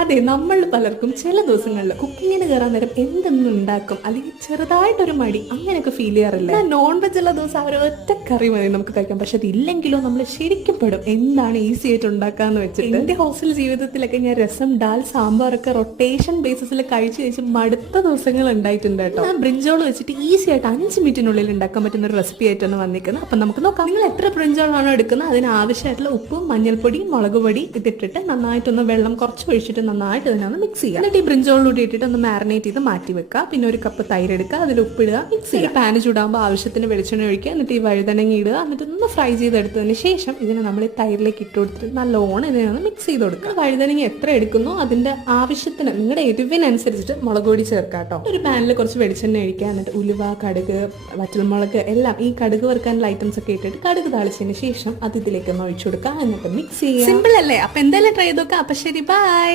അതെ, നമ്മൾ പലർക്കും ചില ദിവസങ്ങളിൽ കുക്കിങ്ങിന് കയറാൻ നേരം എന്തെന്നും ഉണ്ടാക്കും, അല്ലെങ്കിൽ ചെറുതായിട്ടൊരു മടി അങ്ങനെയൊക്കെ ഫീൽ ചെയ്യാറില്ല. നോൺ വെജ് ഉള്ള ദിവസം അവർ ഒറ്റ കറി മതി നമുക്ക് കഴിക്കാം. പക്ഷെ അതില്ലെങ്കിലോ നമ്മൾ ശരിക്കും പെടും എന്താണ് ഈസി ആയിട്ട് ഉണ്ടാക്കാന്ന് വെച്ചിട്ട്. എന്റെ ഹോസ്റ്റൽ ജീവിതത്തിലൊക്കെ ഞാൻ രസം, ഡാൽ, സാമ്പാറൊക്കെ റൊട്ടേഷൻ ബേസിസിൽ കഴിച്ച് മടുത്ത ദിവസങ്ങൾ ഉണ്ടായിട്ടുണ്ട് കേട്ടോ. ഞാൻ ബ്രിഞ്ചോൾ വെച്ചിട്ട് ഈസി ആയിട്ട് 5 മിനിറ്റിനുള്ളിൽ ഉണ്ടാക്കാൻ പറ്റുന്ന ഒരു റെസിപ്പി ആയിട്ടാണ് വന്നിരിക്കുന്നത്. അപ്പൊ നമുക്ക് നോക്കാം. നിങ്ങൾ എത്ര ബ്രിഞ്ചോളാണോ എടുക്കുന്നത് അതിന് ആവശ്യമായിട്ടുള്ള ഉപ്പും മഞ്ഞൾപ്പൊടി, മുളക് പൊടി ഇതിട്ടിട്ട് നന്നായിട്ടൊന്ന് വെള്ളം കുറച്ച് ഒഴിച്ചിട്ട് നന്നായിട്ട് ഇതിനൊന്ന് മിക്സ് ചെയ്യുക. എന്നിട്ട് ഈ ബ്രിഞ്ചോളിലൂടെ ഇട്ടിട്ട് ഒന്ന് മാരിനേറ്റ് ചെയ്ത് മാറ്റി വെക്കുക. പിന്നെ ഒരു കപ്പ് തൈര് എടുക്കുക, അതിൽ ഉപ്പിടുക, മിക്സ് ചെയ്യുക. പാന് ചൂടാകുമ്പോൾ ആവശ്യത്തിന് വെളിച്ചെണ്ണ ഒഴിക്കുക. എന്നിട്ട് ഈ വഴുതനങ്ങ ഇടുക. എന്നിട്ട് ഒന്ന് ഫ്രൈ ചെയ്തെടുത്തതിന് ശേഷം ഇതിനെ നമ്മൾ ഈ തൈരിലേക്ക് ഇട്ട് കൊടുത്തിട്ട് നല്ലോണം ഇതിനൊന്ന് മിക്സ് ചെയ്ത് കൊടുക്കുക. വഴുതനങ്ങ എത്ര എടുക്കുന്നോ അതിന്റെ ആവശ്യത്തിന് നിങ്ങളുടെ എരിവിനനുസരിച്ചിട്ട് മുളക് പൊടി ചേർക്കാം കേട്ടോ. ഒരു പാനിൽ കുറച്ച് വെളിച്ചെണ്ണ ഒഴിക്കുക. എന്നിട്ട് ഉലുവ, കടുക്, വറ്റൽമുളക് എല്ലാം ഈ കടുക് വറുക്കാനുള്ള ഐറ്റംസ് ഒക്കെ ഇട്ടിട്ട് കടുക് താളിച്ചതിന് ശേഷം അത് ഇതിലേക്ക് ഒന്ന് ഒഴിച്ചു കൊടുക്കുക. എന്നിട്ട് മിക്സ് ചെയ്യുക. സിമ്പിൾ അല്ലേ? അപ്പൊ എന്തായാലും ട്രൈ ചെയ്ത് നോക്കാം. അപ്പൊ ശരി, ബൈ.